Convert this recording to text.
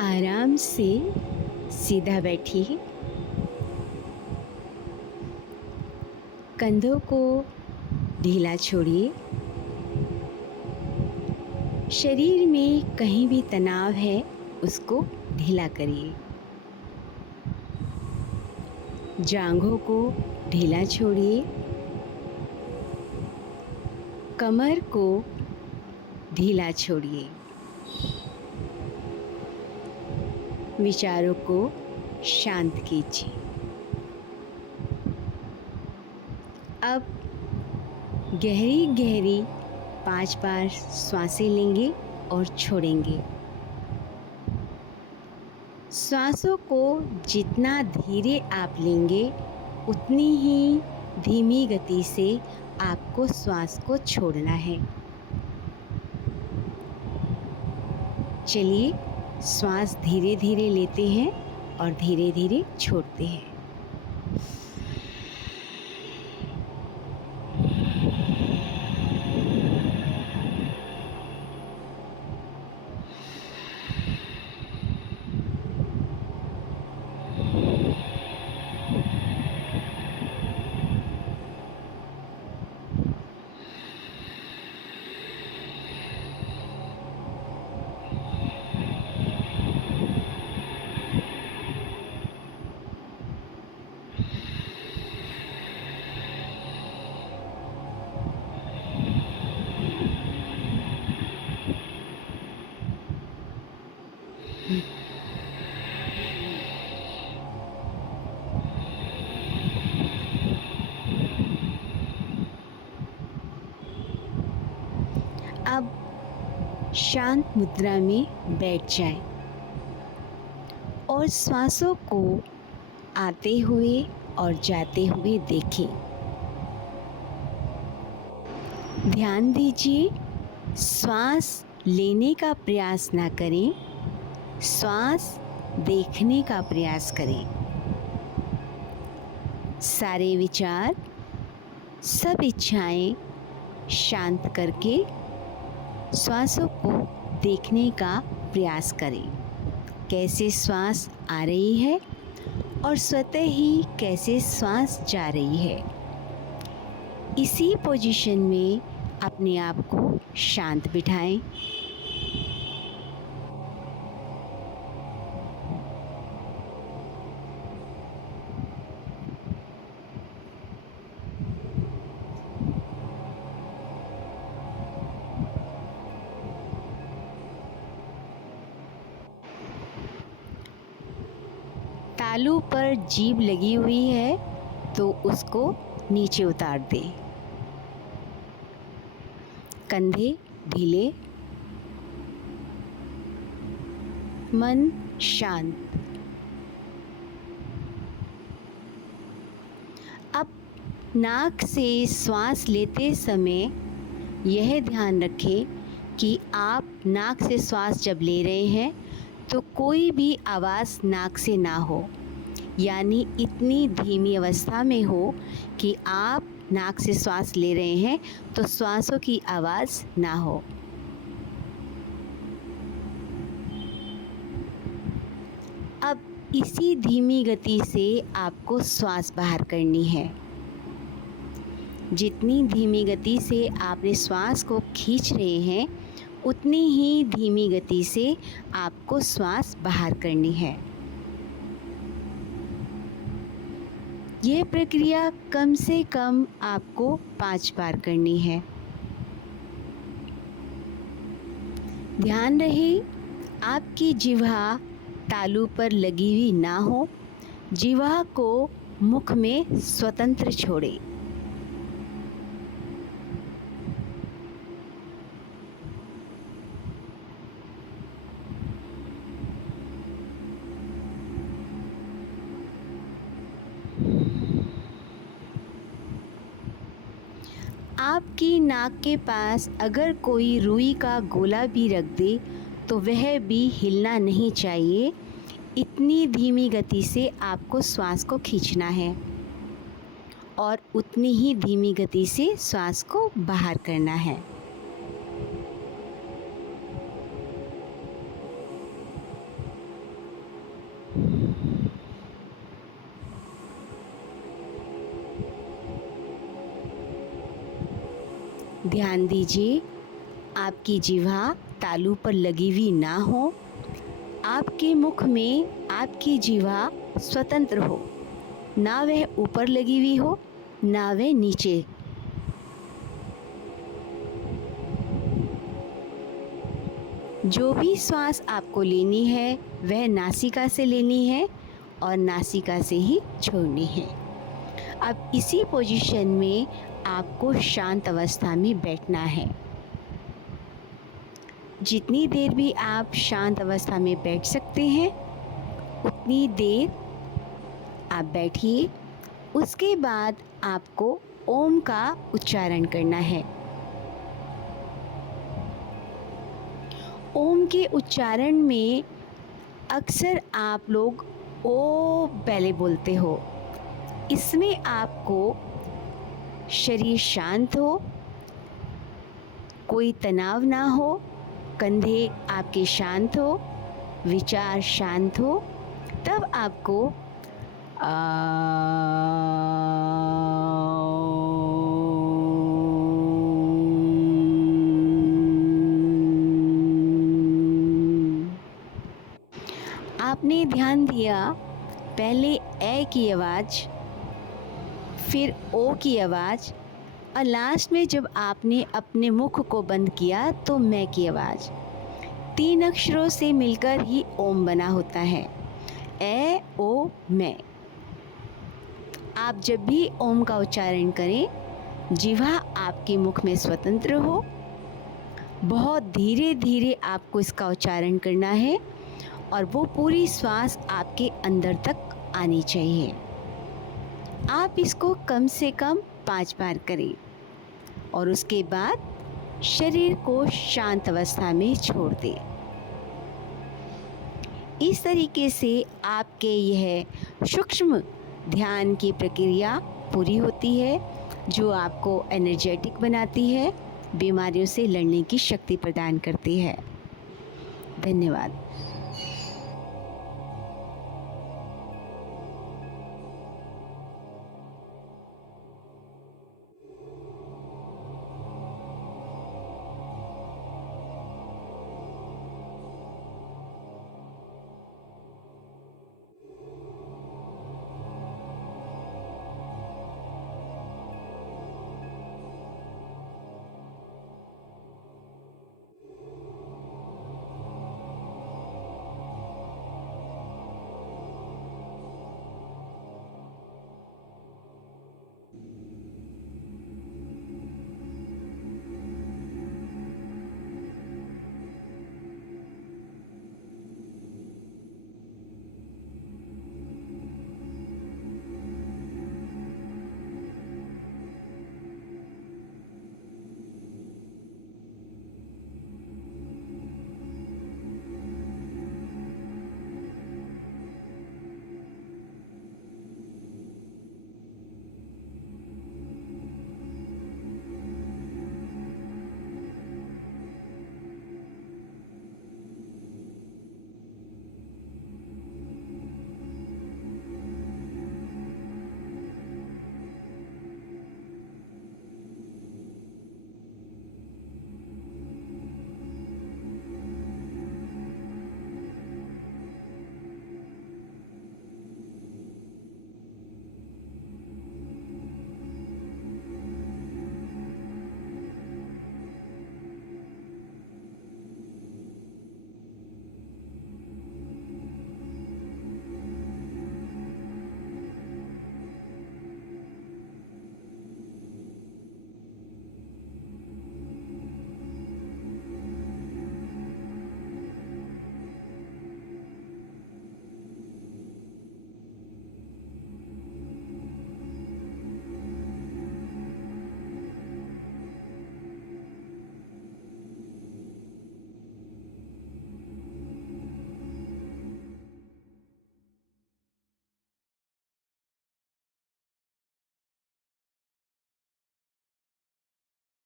आराम से सीधा बैठिए। कंधों को ढीला छोड़िए। शरीर में कहीं भी तनाव है उसको ढीला करिए। जांघों को ढीला छोड़िए। कमर को ढीला छोड़िए। विचारों को शांत कीजिए। अब गहरी गहरी 5 बार सांसें लेंगे और छोड़ेंगे। सांसों को जितना धीरे आप लेंगे उतनी ही धीमी गति से आपको श्वास को छोड़ना है। चलिए श्वास धीरे धीरे लेते हैं और धीरे धीरे छोड़ते हैं। अब शांत मुद्रा में बैठ जाएं और श्वासों को आते हुए और जाते हुए देखें। ध्यान दीजिए, श्वास लेने का प्रयास ना करें, श्वास देखने का प्रयास करें। सारे विचार, सब इच्छाएं शांत करके श्वासों को देखने का प्रयास करें। कैसे श्वास आ रही है और स्वतः ही कैसे श्वास जा रही है। इसी पोजीशन में अपने आप को शांत बिठाएं। तालू पर जीभ लगी हुई है तो उसको नीचे उतार दें। कंधे ढीले, मन शांत। अब नाक से श्वास लेते समय यह ध्यान रखें कि आप नाक से श्वास जब ले रहे हैं तो कोई भी आवाज़ नाक से ना हो, यानी इतनी धीमी अवस्था में हो कि आप नाक से श्वास ले रहे हैं तो श्वासों की आवाज़ ना हो। अब इसी धीमी गति से आपको श्वास बाहर करनी है। जितनी धीमी गति से आपने श्वास को खींच रहे हैं उतनी ही धीमी गति से आपको श्वास बाहर करनी है। यह प्रक्रिया कम से कम आपको 5 बार करनी है। ध्यान रहे आपकी जिह्वा तालू पर लगी हुई ना हो, जिह्वा को मुख में स्वतंत्र छोड़ें। आपकी नाक के पास अगर कोई रुई का गोला भी रख दे तो वह भी हिलना नहीं चाहिए। इतनी धीमी गति से आपको श्वास को खींचना है और उतनी ही धीमी गति से श्वास को बाहर करना है। ध्यान दीजिए, आपकी जिह्वा तालू पर लगी हुई ना हो। आपके मुख में आपकी जिह्वा स्वतंत्र हो, ना वह ऊपर लगी हुई हो, ना वह नीचे। जो भी श्वास आपको लेनी है वह नासिका से लेनी है और नासिका से ही छोड़नी है। अब इसी पोजीशन में आपको शांत अवस्था में बैठना है। जितनी देर भी आप शांत अवस्था में बैठ सकते हैं उतनी देर आप बैठिए। उसके बाद आपको ओम का उच्चारण करना है। ओम के उच्चारण में अक्सर आप लोग ओ पहले बोलते हो। इसमें आपको शरीर शांत हो, कोई तनाव ना हो, कंधे आपके शांत हो, विचार शांत हो, तब आपको आपने ध्यान दिया पहले ए की आवाज़, फिर ओ की आवाज़ और लास्ट में जब आपने अपने मुख को बंद किया तो मैं की आवाज़। 3 अक्षरों से मिलकर ही ओम बना होता है, ए ओ मैं। आप जब भी ओम का उच्चारण करें, जिह्वा आपके मुख में स्वतंत्र हो। बहुत धीरे धीरे आपको इसका उच्चारण करना है और वो पूरी श्वास आपके अंदर तक आनी चाहिए। आप इसको कम से कम 5 बार करें और उसके बाद शरीर को शांत अवस्था में छोड़ दें। इस तरीके से आपके यह सूक्ष्म ध्यान की प्रक्रिया पूरी होती है, जो आपको एनर्जेटिक बनाती है, बीमारियों से लड़ने की शक्ति प्रदान करती है। धन्यवाद।